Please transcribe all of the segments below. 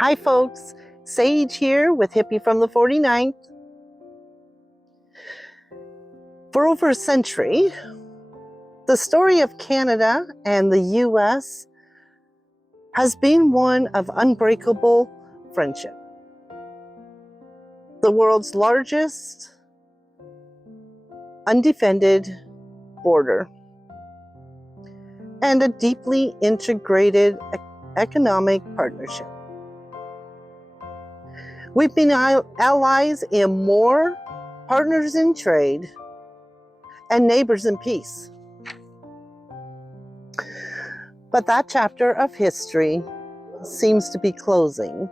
Hi folks, Sage here with Hippie from the 49th. For over a century, the story of Canada and the US has been one of unbreakable friendship. The world's largest undefended border and a deeply integrated economic partnership. We've been allies in war, partners in trade, and neighbors in peace. But that chapter of history seems to be closing.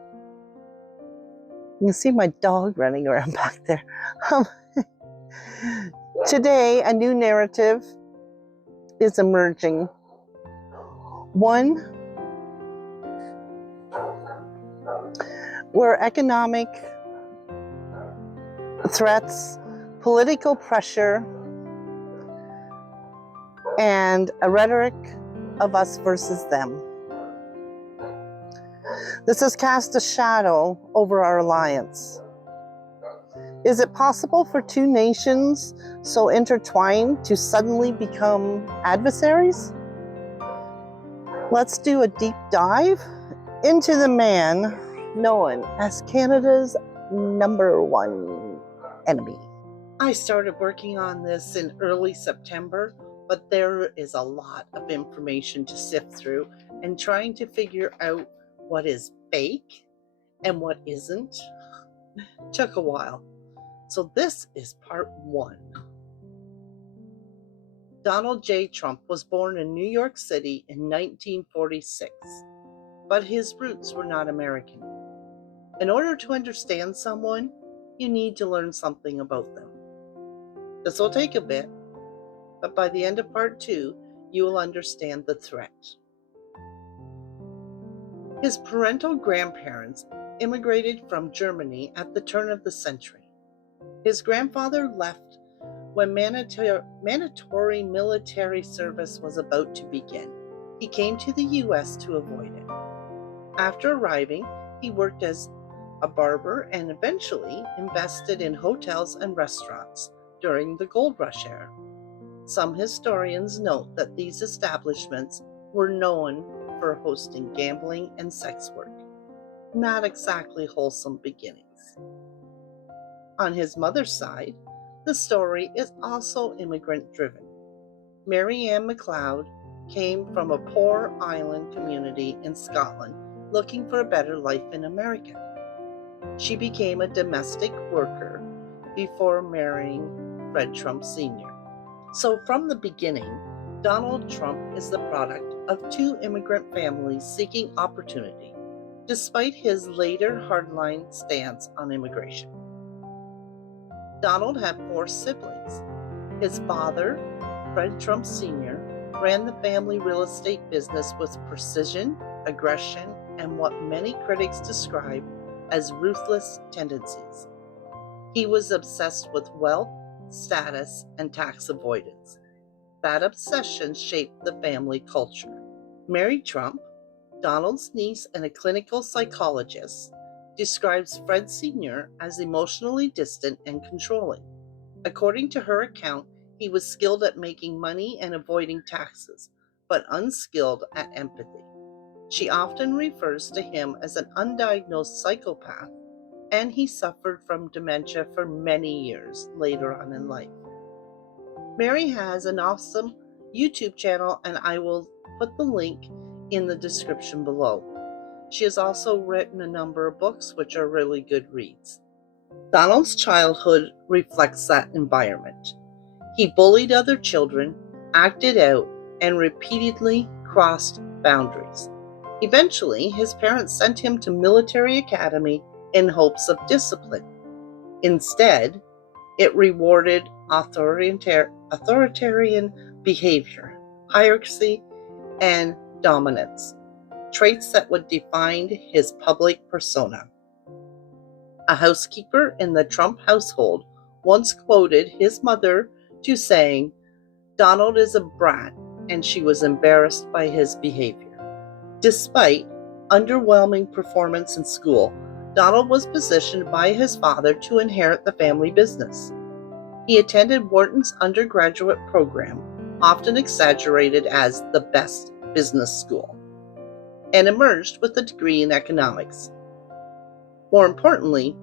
You can see my dog running around back there. Today, a new narrative is emerging. One where economic threats, political pressure, and a rhetoric of us versus them. This has cast a shadow over our alliance. Is it possible for two nations so intertwined to suddenly become adversaries? Let's do a deep dive into the man known as Canada's #1 enemy. I started working on this in early September, but there is a lot of information to sift through, and trying to figure out what is fake and what isn't took a while. So this is part 1. Donald J. Trump was born in New York City in 1946, but his roots were not American. In order to understand someone, you need to learn something about them. This will take a bit, but by the end of part 2, you will understand the threat. His parental grandparents immigrated from Germany at the turn of the century. His grandfather left when mandatory military service was about to begin. He came to the US to avoid it. After arriving, he worked as a barber and eventually invested in hotels and restaurants during the gold rush era. Some historians note that these establishments were known for hosting gambling and sex work. Not exactly wholesome beginnings. On his mother's side, the story is also immigrant-driven. Mary Ann MacLeod came from a poor island community in Scotland looking for a better life in America. She became a domestic worker before marrying Fred Trump Sr. So from the beginning, Donald Trump is the product of two immigrant families seeking opportunity, despite his later hardline stance on immigration. Donald had 4 siblings. His father, Fred Trump Sr., ran the family real estate business with precision, aggression, and what many critics describe as ruthless tendencies. He was obsessed with wealth, status, and tax avoidance. That obsession shaped the family culture. Mary Trump, Donald's niece and a clinical psychologist, describes Fred Sr. as emotionally distant and controlling. According to her account, he was skilled at making money and avoiding taxes, but unskilled at empathy. She often refers to him as an undiagnosed psychopath, and he suffered from dementia for many years later on in life. Mary has an awesome YouTube channel, and I will put the link in the description below. She has also written a number of books which are really good reads. Donald's childhood reflects that environment. He bullied other children, acted out, and repeatedly crossed boundaries. Eventually, his parents sent him to military academy in hopes of discipline. Instead, it rewarded authoritarian behavior, hierarchy, and dominance, traits that would define his public persona. A housekeeper in the Trump household once quoted his mother to saying, "Donald is a brat," and she was embarrassed by his behavior. Despite underwhelming performance in school, Donald was positioned by his father to inherit the family business. He attended Wharton's undergraduate program, often exaggerated as the best business school, and emerged with a degree in economics. More importantly,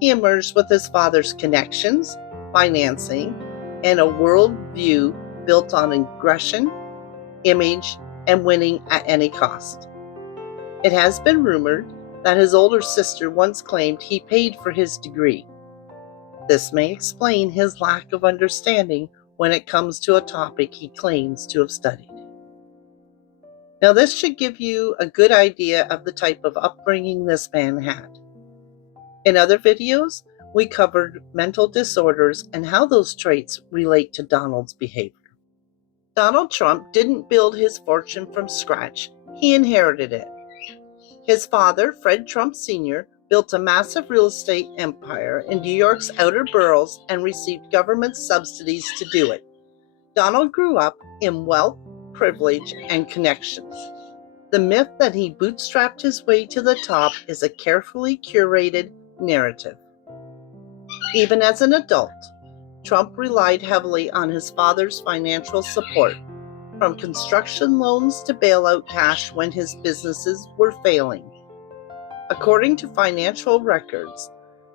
he emerged with his father's connections, financing, and a worldview built on aggression, image, and winning at any cost. It has been rumored that his older sister once claimed he paid for his degree. This may explain his lack of understanding when it comes to a topic he claims to have studied. Now, this should give you a good idea of the type of upbringing this man had. In other videos, we covered mental disorders and how those traits relate to Donald's behavior. Donald Trump didn't build his fortune from scratch, he inherited it. His father, Fred Trump Sr., built a massive real estate empire in New York's outer boroughs and received government subsidies to do it. Donald grew up in wealth, privilege, and connections. The myth that he bootstrapped his way to the top is a carefully curated narrative. Even as an adult, Trump relied heavily on his father's financial support, from construction loans to bailout cash when his businesses were failing. According to financial records,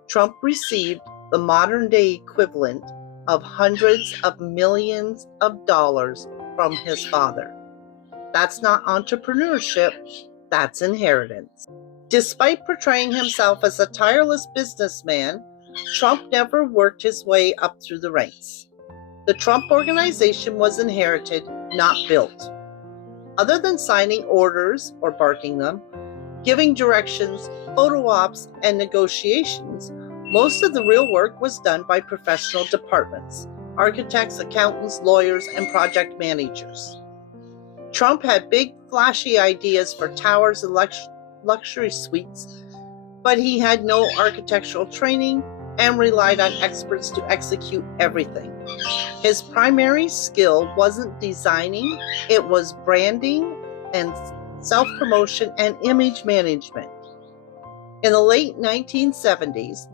Trump received the modern-day equivalent of hundreds of millions of dollars from his father. That's not entrepreneurship, that's inheritance. Despite portraying himself as a tireless businessman, Trump never worked his way up through the ranks. The Trump Organization was inherited, not built. Other than signing orders or barking them, giving directions, photo ops, and negotiations, most of the real work was done by professional departments, architects, accountants, lawyers, and project managers. Trump had big, flashy ideas for towers and luxury suites, but he had no architectural training and relied on experts to execute everything. His primary skill wasn't designing, it was branding and self-promotion and image management. In the late 1970s,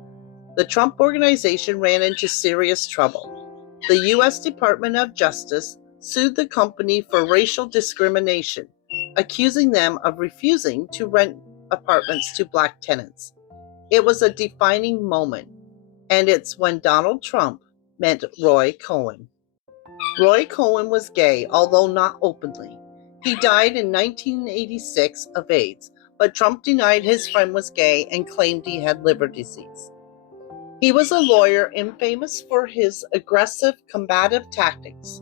the Trump Organization ran into serious trouble. The U.S. Department of Justice sued the company for racial discrimination, accusing them of refusing to rent apartments to Black tenants. It was a defining moment, and it's when Donald Trump met Roy Cohn. Roy Cohn was gay, although not openly. He died in 1986 of AIDS, but Trump denied his friend was gay and claimed he had liver disease. He was a lawyer infamous for his aggressive, combative tactics.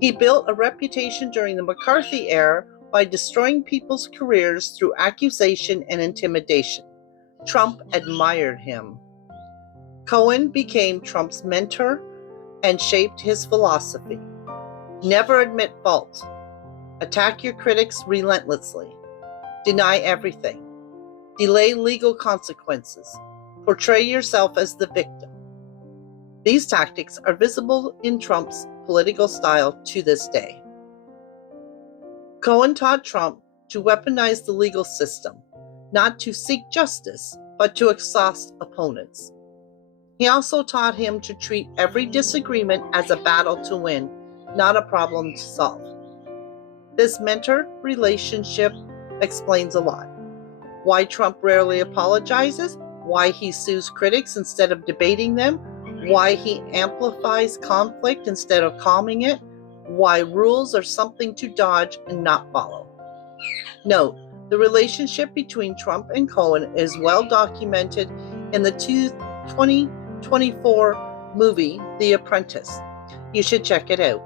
He built a reputation during the McCarthy era by destroying people's careers through accusation and intimidation. Trump admired him. Cohn became Trump's mentor and shaped his philosophy. Never admit fault. Attack your critics relentlessly. Deny everything. Delay legal consequences. Portray yourself as the victim. These tactics are visible in Trump's political style to this day. Cohn taught Trump to weaponize the legal system, not to seek justice, but to exhaust opponents. He also taught him to treat every disagreement as a battle to win, not a problem to solve. This mentor relationship explains a lot. Why Trump rarely apologizes, why he sues critics instead of debating them, why he amplifies conflict instead of calming it, why rules are something to dodge and not follow. Note, the relationship between Trump and Cohn is well documented in the 2024 movie, The Apprentice. You should check it out.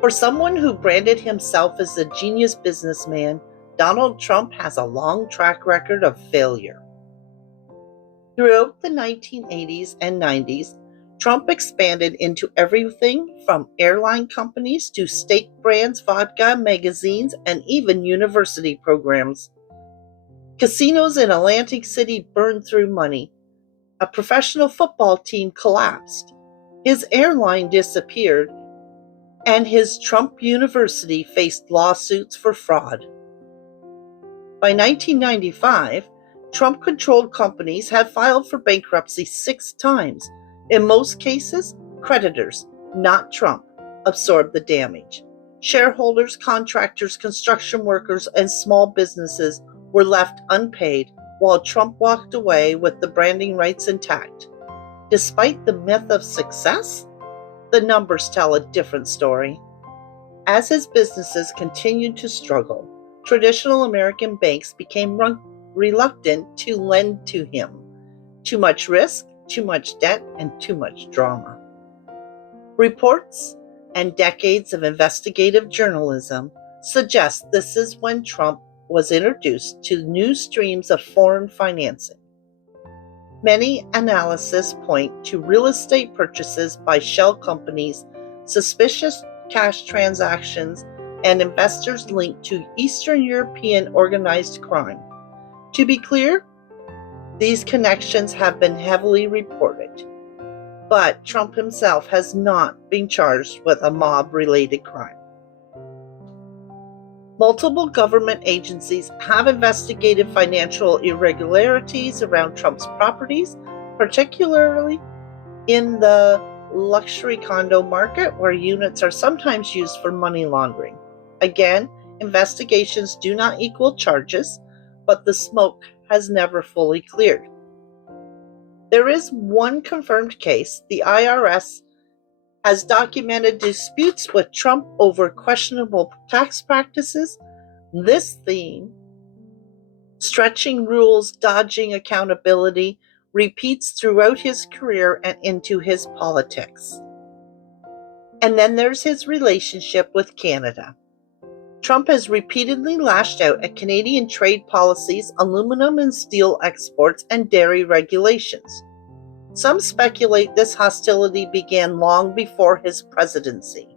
For someone who branded himself as a genius businessman, Donald Trump has a long track record of failure. Throughout the 1980s and 90s, Trump expanded into everything from airline companies to steak brands, vodka, magazines, and even university programs. Casinos in Atlantic City burned through money. A professional football team collapsed. His airline disappeared, and his Trump University faced lawsuits for fraud. By 1995, Trump-controlled companies had filed for bankruptcy 6 times. In most cases, creditors, not Trump, absorbed the damage. Shareholders, contractors, construction workers, and small businesses were left unpaid, while Trump walked away with the branding rights intact. Despite the myth of success, the numbers tell a different story. As his businesses continued to struggle, traditional American banks became reluctant to lend to him. Too much risk, too much debt, and too much drama. Reports and decades of investigative journalism suggest this is when Trump was introduced to new streams of foreign financing. Many analyses point to real estate purchases by shell companies, suspicious cash transactions, and investors linked to Eastern European organized crime. To be clear, these connections have been heavily reported, but Trump himself has not been charged with a mob-related crime. Multiple government agencies have investigated financial irregularities around Trump's properties, particularly in the luxury condo market, where units are sometimes used for money laundering. Again, investigations do not equal charges, but the smoke has never fully cleared. There is one confirmed case. The IRS has documented disputes with Trump over questionable tax practices. This theme, stretching rules, dodging accountability, repeats throughout his career and into his politics. And then there's his relationship with Canada. Trump has repeatedly lashed out at Canadian trade policies, aluminum and steel exports, and dairy regulations. Some speculate this hostility began long before his presidency,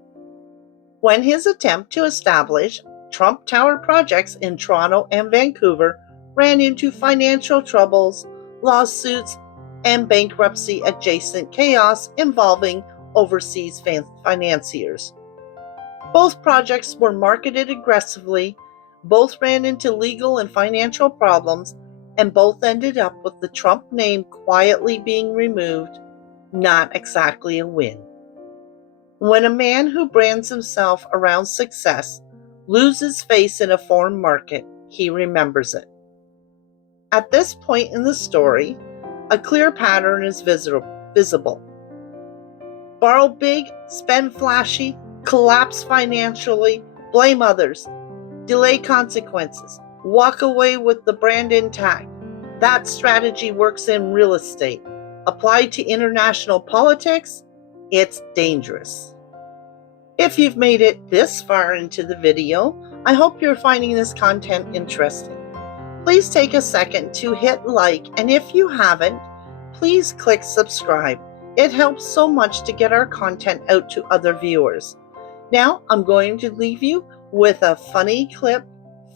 when his attempt to establish Trump Tower projects in Toronto and Vancouver ran into financial troubles, lawsuits, and bankruptcy-adjacent chaos involving overseas financiers. Both projects were marketed aggressively, both ran into legal and financial problems, and both ended up with the Trump name quietly being removed. Not exactly a win. When a man who brands himself around success loses face in a foreign market, he remembers it. At this point in the story, a clear pattern is visible. Borrow big, spend flashy, collapse financially, blame others, delay consequences, walk away with the brand intact. That strategy works in real estate. Applied to international politics, it's dangerous. If you've made it this far into the video, I hope you're finding this content interesting. Please take a second to hit like, and if you haven't, please click subscribe. It helps so much to get our content out to other viewers. Now, I'm going to leave you with a funny clip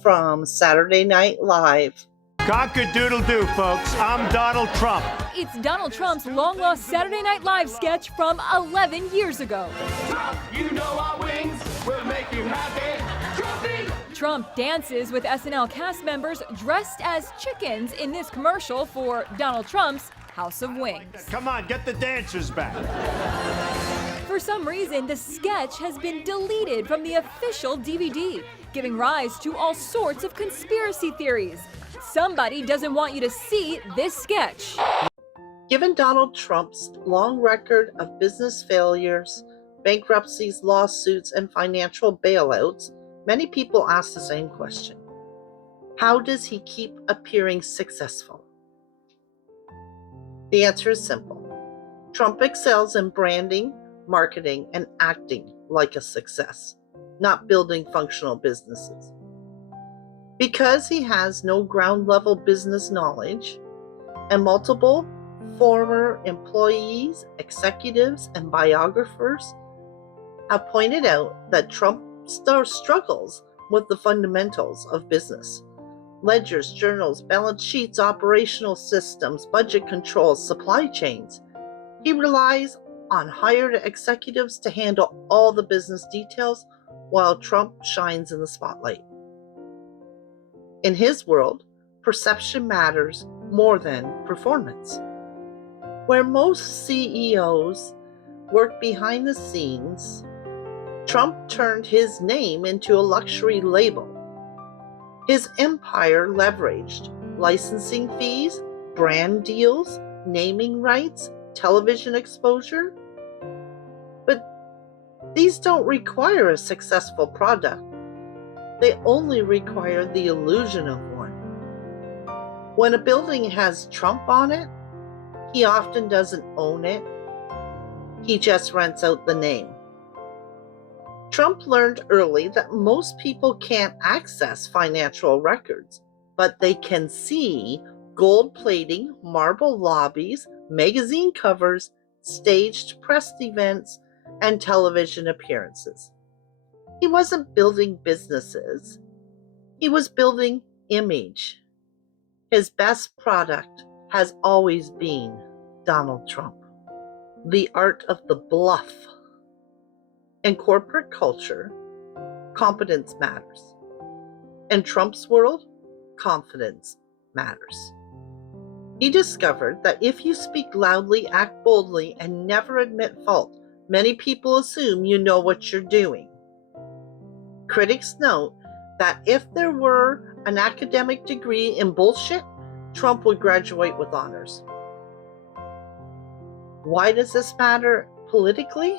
from Saturday Night Live. Cock-a-doodle-doo, folks. I'm Donald Trump. It's Donald Trump's long-lost Saturday Night Live sketch from 11 years ago. Trump, you know our wings will make you happy. Trumpy! Trump dances with SNL cast members dressed as chickens in this commercial for Donald Trump's House of Wings. Come on, get the dancers back. For some reason, the sketch has been deleted from the official DVD, giving rise to all sorts of conspiracy theories. Somebody doesn't want you to see this sketch. Given Donald Trump's long record of business failures, bankruptcies, lawsuits, and financial bailouts, many people ask the same question. How does he keep appearing successful? The answer is simple. Trump excels in branding, marketing, and acting like a success, not building functional businesses. Because he has no ground-level business knowledge, and multiple former employees, executives, and biographers have pointed out that Trump struggles with the fundamentals of business. Ledgers, journals, balance sheets, operational systems, budget controls, supply chains. He relies on hired executives to handle all the business details while Trump shines in the spotlight. In his world, perception matters more than performance. Where most CEOs work behind the scenes, Trump turned his name into a luxury label. His empire leveraged licensing fees, brand deals, naming rights, television exposure. But these don't require a successful product. They only require the illusion of one. When a building has Trump on it, he often doesn't own it. He just rents out the name. Trump learned early that most people can't access financial records, but they can see gold plating, marble lobbies, magazine covers, staged press events, and television appearances. He wasn't building businesses. He was building image. His best product has always been Donald Trump. The art of the bluff. In corporate culture, competence matters. In Trump's world, confidence matters. He discovered that if you speak loudly, act boldly, and never admit fault, many people assume you know what you're doing. Critics note that if there were an academic degree in bullshit, Trump would graduate with honors. Why does this matter politically?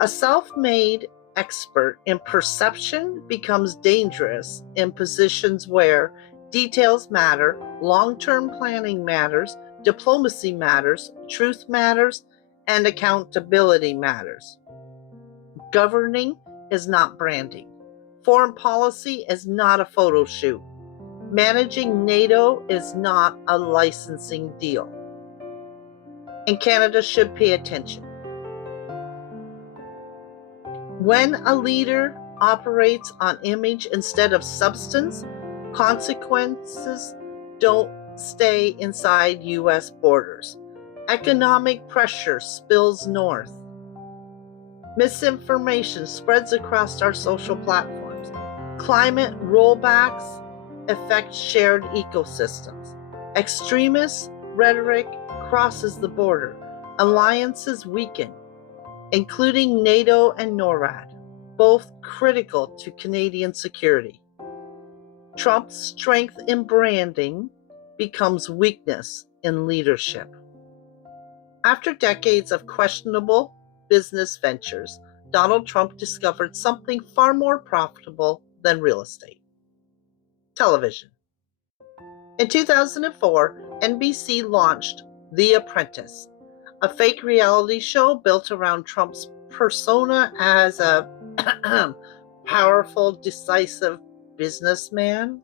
A self-made expert in perception becomes dangerous in positions where details matter, long-term planning matters, diplomacy matters, truth matters, and accountability matters. Governing is not branding. Foreign policy is not a photo shoot. Managing NATO is not a licensing deal. And Canada should pay attention. When a leader operates on image instead of substance, consequences don't stay inside U.S. borders. Economic pressure spills north. Misinformation spreads across our social platforms. Climate rollbacks affect shared ecosystems. Extremist rhetoric crosses the border. Alliances weaken, including NATO and NORAD, both critical to Canadian security. Trump's strength in branding becomes weakness in leadership. After decades of questionable business ventures, Donald Trump discovered something far more profitable than real estate: television. In 2004, NBC launched The Apprentice, a fake reality show built around Trump's persona as a powerful, decisive businessman.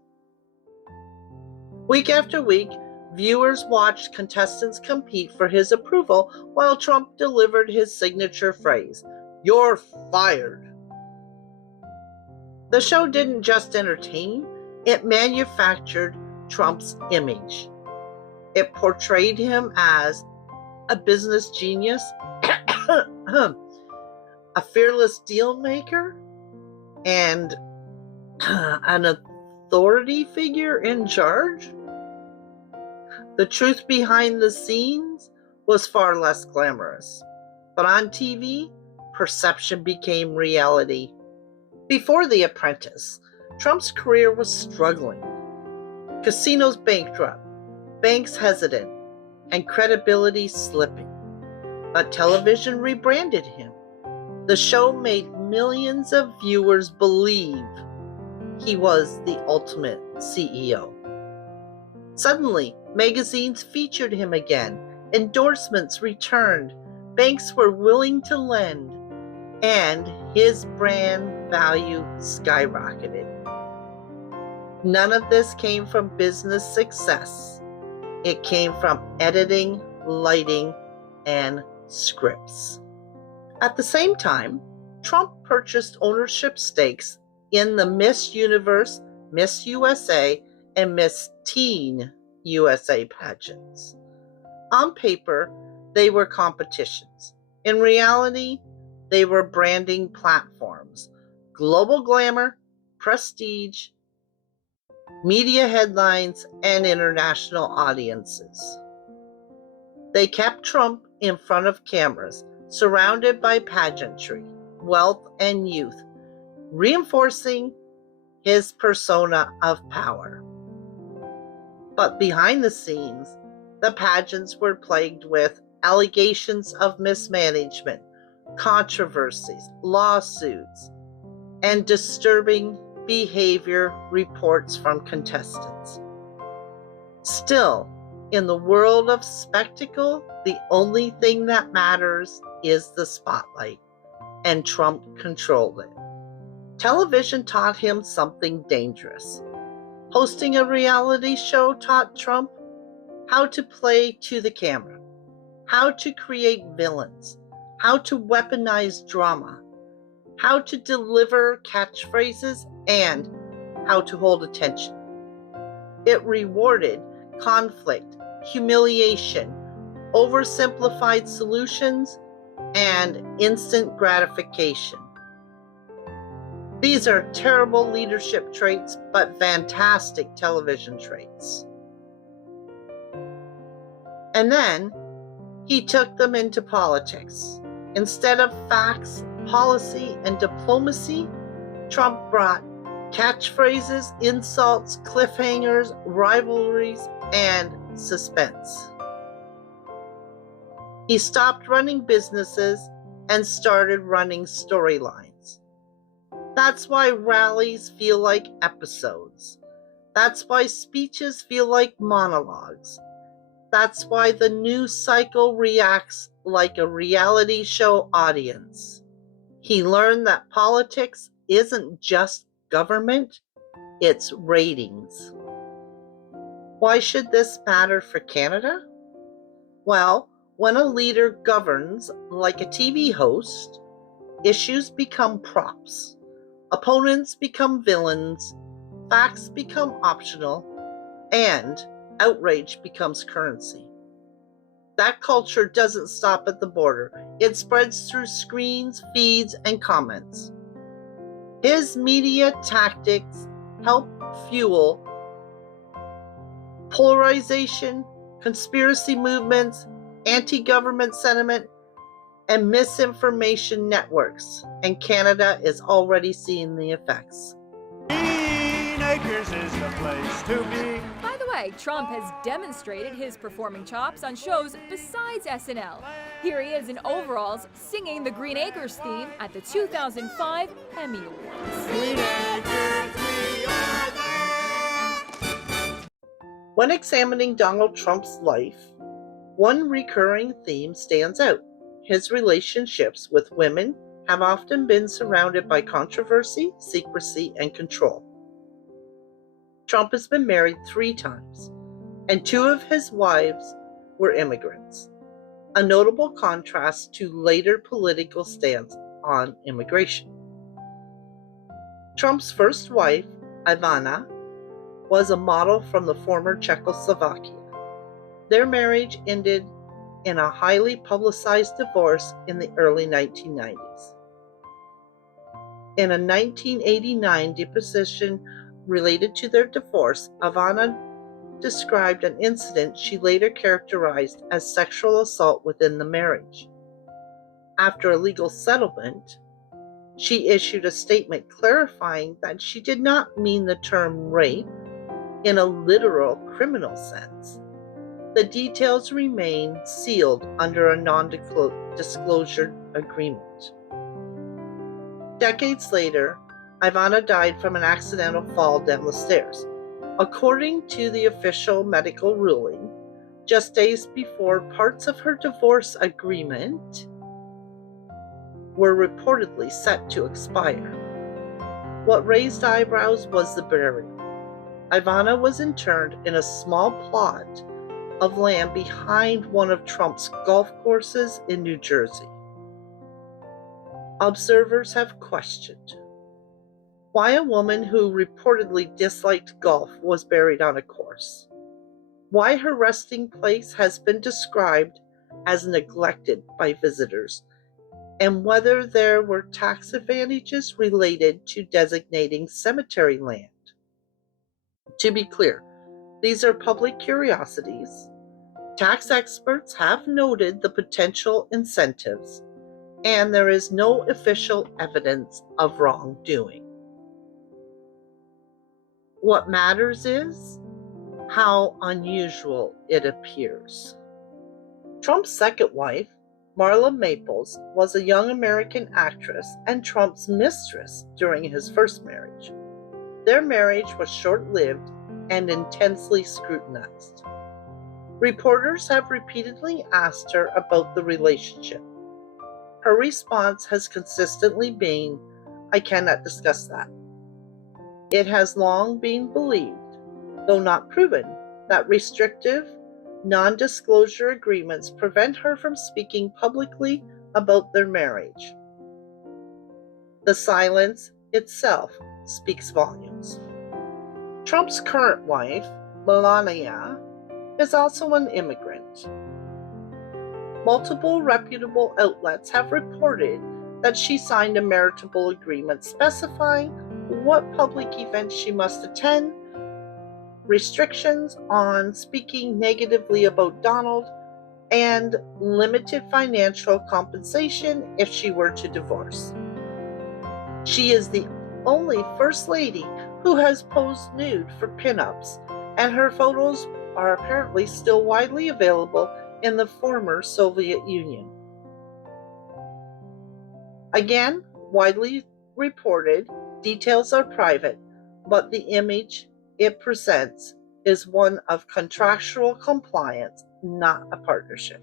Week after week, viewers watched contestants compete for his approval while Trump delivered his signature phrase, "You're fired." The show didn't just entertain, it manufactured Trump's image. It portrayed him as a business genius, a fearless deal maker, and an authority figure in charge. The truth behind the scenes was far less glamorous, but on TV, perception became reality. Before The Apprentice, Trump's career was struggling. Casinos bankrupt, banks hesitant, and credibility slipping. But television rebranded him. The show made millions of viewers believe he was the ultimate CEO. Suddenly, magazines featured him again, endorsements returned, banks were willing to lend, and his brand value skyrocketed. None of this came from business success. It came from editing, lighting, and scripts. At the same time, Trump purchased ownership stakes in the Miss Universe, Miss USA, and Miss Teen USA pageants. On paper, they were competitions. In reality, they were branding platforms. Global glamour, prestige, media headlines, and international audiences. They kept Trump in front of cameras, surrounded by pageantry, wealth, and youth, reinforcing his persona of power. But behind the scenes, the pageants were plagued with allegations of mismanagement, controversies, lawsuits, and disturbing behavior reports from contestants. Still, in the world of spectacle, the only thing that matters is the spotlight, and Trump controlled it. Television taught him something dangerous. Hosting a reality show taught Trump how to play to the camera, how to create villains, how to weaponize drama, how to deliver catchphrases, and how to hold attention. It rewarded conflict, humiliation, oversimplified solutions, and instant gratification. These are terrible leadership traits, but fantastic television traits. And then he took them into politics. Instead of facts, policy, and diplomacy, Trump brought catchphrases, insults, cliffhangers, rivalries, and suspense. He stopped running businesses and started running storylines. That's why rallies feel like episodes. That's why speeches feel like monologues. That's why the news cycle reacts like a reality show audience. He learned that politics isn't just government, it's ratings. Why should this matter for Canada? Well, when a leader governs like a TV host, issues become props, opponents become villains, facts become optional, and outrage becomes currency. That culture doesn't stop at the border. It spreads through screens, feeds, and comments. His media tactics help fuel polarization, conspiracy movements, anti-government sentiment, and misinformation networks. And Canada is already seeing the effects. Green Acres is the place to be. By the way, Trump has demonstrated his performing chops on shows besides SNL. Here he is in overalls singing the Green Acres theme at the 2005 Emmy Awards. Green Acres, we are there. When examining Donald Trump's life, one recurring theme stands out. His relationships with women have often been surrounded by controversy, secrecy, and control. Trump has been married 3 times, and 2 of his wives were immigrants, a notable contrast to later political stance on immigration. Trump's first wife, Ivana, was a model from the former Czechoslovakia. Their marriage ended in a highly publicized divorce in the early 1990s. In a 1989 deposition related to their divorce, Ivana described an incident she later characterized as sexual assault within the marriage. After a legal settlement, she issued a statement clarifying that she did not mean the term rape in a literal criminal sense. The details remain sealed under a non-disclosure agreement. Decades later, Ivana died from an accidental fall down the stairs. According to the official medical ruling, just days before parts of her divorce agreement were reportedly set to expire. What raised eyebrows was the burial. Ivana was interred in a small plot of land behind one of Trump's golf courses in New Jersey. Observers have questioned why a woman who reportedly disliked golf was buried on a course, why her resting place has been described as neglected by visitors, and whether there were tax advantages related to designating cemetery land. To be clear, these are public curiosities. Tax experts have noted the potential incentives, and there is no official evidence of wrongdoing. What matters is how unusual it appears. Trump's second wife, Marla Maples, was a young American actress and Trump's mistress during his first marriage. Their marriage was short-lived and intensely scrutinized. Reporters have repeatedly asked her about the relationship. Her response has consistently been, "I cannot discuss that." It has long been believed, though not proven, that restrictive, non-disclosure agreements prevent her from speaking publicly about their marriage. The silence itself speaks volumes. Trump's current wife, Melania, is also an immigrant. Multiple reputable outlets have reported that she signed a marital agreement specifying what public events she must attend, restrictions on speaking negatively about Donald, and limited financial compensation if she were to divorce. She is the only First Lady who has posed nude for pinups, and her photos are apparently still widely available in the former Soviet Union. Again, widely reported, details are private, but the image it presents is one of contractual compliance, not a partnership.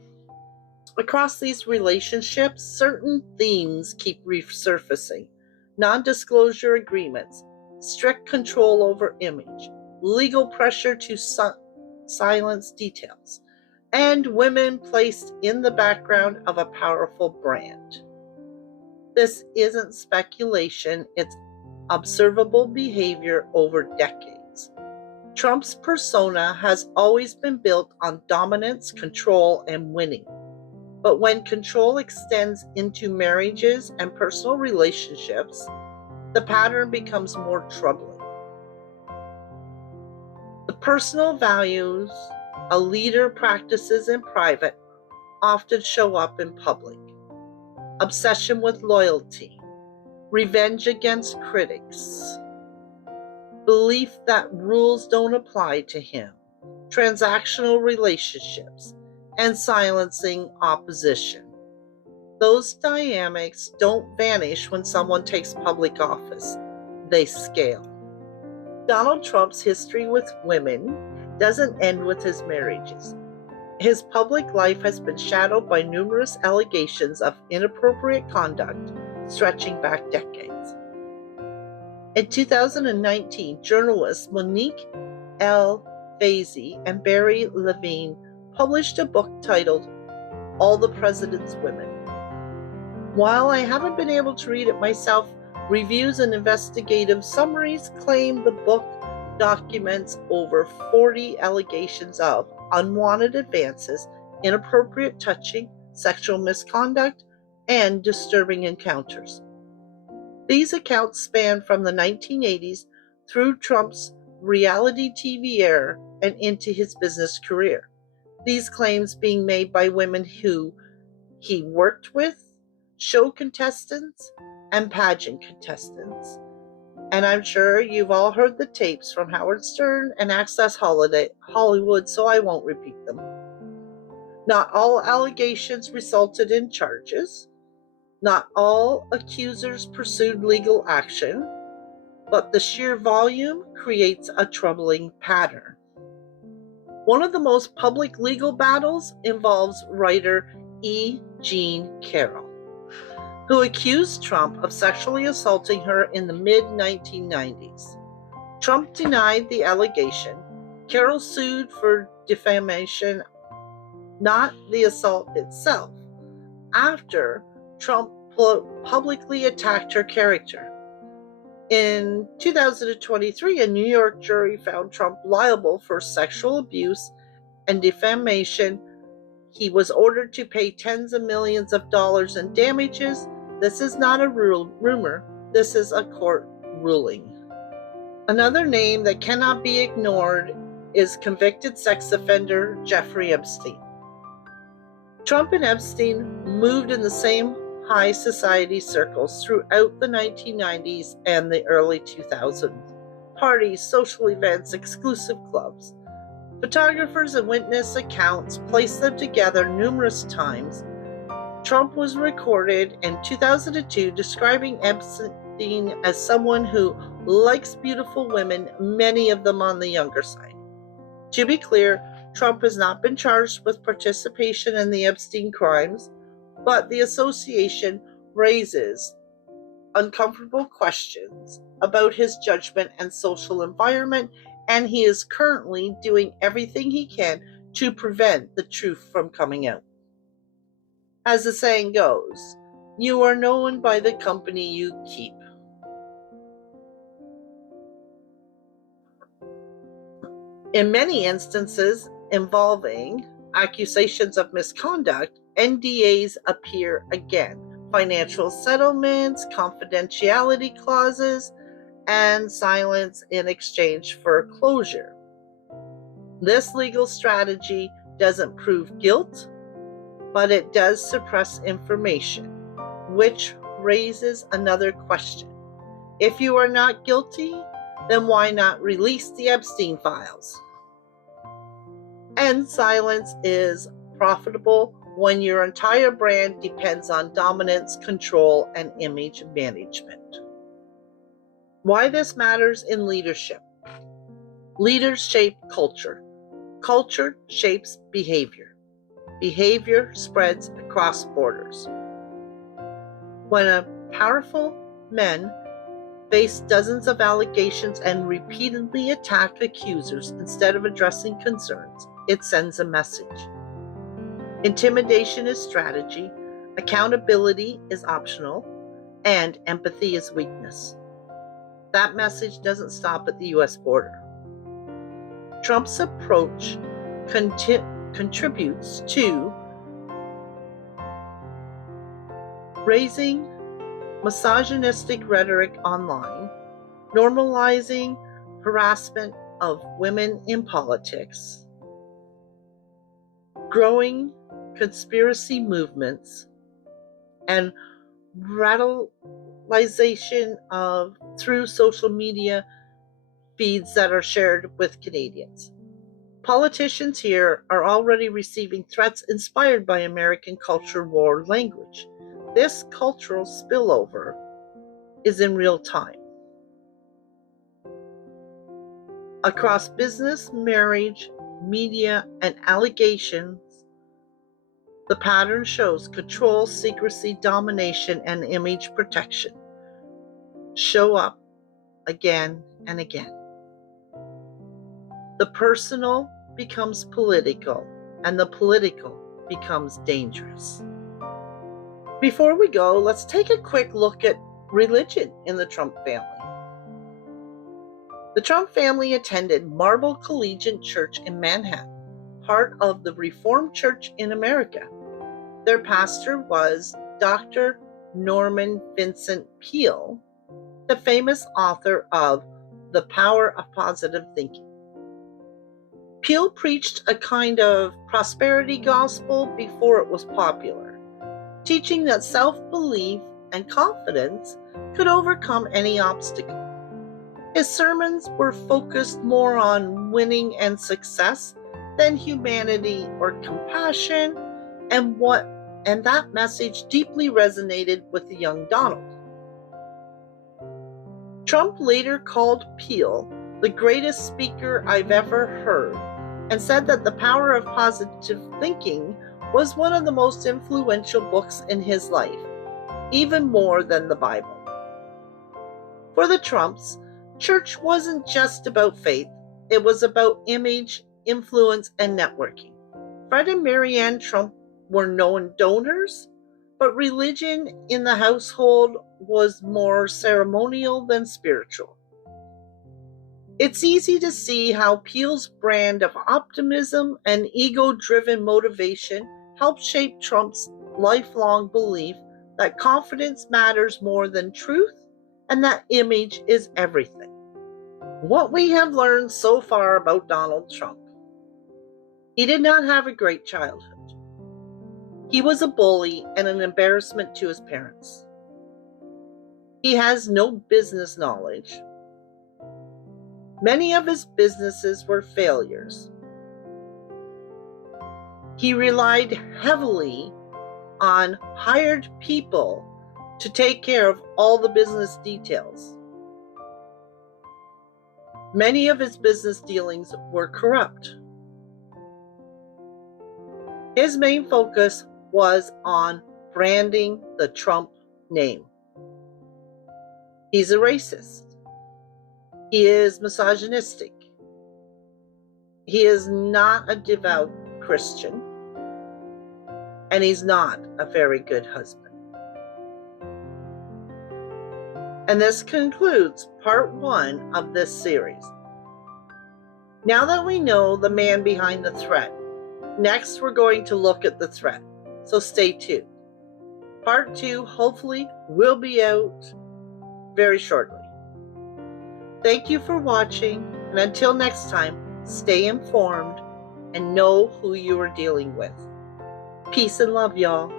Across these relationships, certain themes keep resurfacing: non-disclosure agreements, strict control over image, legal pressure to silence details, and women placed in the background of a powerful brand. This isn't speculation, it's observable behavior over decades. Trump's persona has always been built on dominance, control, and winning. But when control extends into marriages and personal relationships, the pattern becomes more troubling. The personal values a leader practices in private often show up in public. Obsession with loyalty, revenge against critics, belief that rules don't apply to him, transactional relationships, and silencing opposition. Those dynamics don't vanish when someone takes public office. They scale. Donald Trump's history with women doesn't end with his marriages. His public life has been shadowed by numerous allegations of inappropriate conduct stretching back decades. In 2019, journalists Monique L. Fazey and Barry Levine published a book titled All the President's Women. While I haven't been able to read it myself, reviews and investigative summaries claim the book documents over 40 allegations of unwanted advances, inappropriate touching, sexual misconduct, and disturbing encounters. These accounts span from the 1980s through Trump's reality TV era and into his business career. These claims being made by women who he worked with, show contestants, and pageant contestants. And I'm sure you've all heard the tapes from Howard Stern and Access Hollywood, so I won't repeat them. Not all allegations resulted in charges. Not all accusers pursued legal action, but the sheer volume creates a troubling pattern. One of the most public legal battles involves writer E. Jean Carroll, who accused Trump of sexually assaulting her in the mid-1990s. Trump denied the allegation. Carroll sued for defamation, not the assault itself, after Trump publicly attacked her character. In 2023, a New York jury found Trump liable for sexual abuse and defamation. He was ordered to pay tens of millions of dollars in damages. This is not a rumor. This is a court ruling. Another name that cannot be ignored is convicted sex offender Jeffrey Epstein. Trump and Epstein moved in the same high society circles throughout the 1990s and the early 2000s. Parties, social events, exclusive clubs. Photographers and witness accounts placed them together numerous times. Trump was recorded in 2002 describing Epstein as someone who likes beautiful women, many of them on the younger side. To be clear, Trump has not been charged with participation in the Epstein crimes, but the association raises uncomfortable questions about his judgment and social environment, and he is currently doing everything he can to prevent the truth from coming out. As the saying goes, you are known by the company you keep. In many instances involving accusations of misconduct, NDAs appear again. Financial settlements, confidentiality clauses, and silence in exchange for closure. This legal strategy doesn't prove guilt, but it does suppress information, which raises another question. If you are not guilty, then why not release the Epstein files? And silence is profitable when your entire brand depends on dominance, control, and image management. Why this matters in leadership. Leaders shape culture. Culture shapes behavior. Behavior spreads across borders. When powerful men face dozens of allegations and repeatedly attack accusers instead of addressing concerns, it sends a message. Intimidation is strategy, accountability is optional, and empathy is weakness. That message doesn't stop at the US border. Trump's approach contributes to raising misogynistic rhetoric online, normalizing harassment of women in politics, growing conspiracy movements, and radicalization through social media feeds that are shared with Canadians. Politicians here are already receiving threats inspired by American culture war language. This cultural spillover is in real time. Across business, marriage, media, and allegations, the pattern shows control, secrecy, domination, and image protection show up again and again. The personal becomes political, and the political becomes dangerous. Before we go, let's take a quick look at religion in the Trump family. The Trump family attended Marble Collegiate Church in Manhattan, part of the Reformed Church in America. Their pastor was Dr. Norman Vincent Peale, the famous author of The Power of Positive Thinking. Peale preached a kind of prosperity gospel before it was popular, teaching that self-belief and confidence could overcome any obstacle. His sermons were focused more on winning and success than humanity or compassion, and that message deeply resonated with the young Donald. Trump later called Peale the greatest speaker I've ever heard, and said that The Power of Positive Thinking was one of the most influential books in his life, even more than the Bible. For the Trumps, church wasn't just about faith, it was about image, influence, and networking. Fred and Marianne Trump were known donors, but religion in the household was more ceremonial than spiritual. It's easy to see how Peale's brand of optimism and ego-driven motivation helped shape Trump's lifelong belief that confidence matters more than truth and that image is everything. What we have learned so far about Donald Trump. He did not have a great childhood. He was a bully and an embarrassment to his parents. He has no business knowledge. Many of his businesses were failures. He relied heavily on hired people to take care of all the business details. Many of his business dealings were corrupt. His main focus was on branding the Trump name. He's a racist. He is misogynistic. He is not a devout Christian. And he's not a very good husband. And this concludes part 1 of this series. Now that we know the man behind the threat, next we're going to look at the threat. So stay tuned. Part 2 hopefully will be out very shortly. Thank you for watching, and until next time, stay informed and know who you are dealing with. Peace and love, y'all.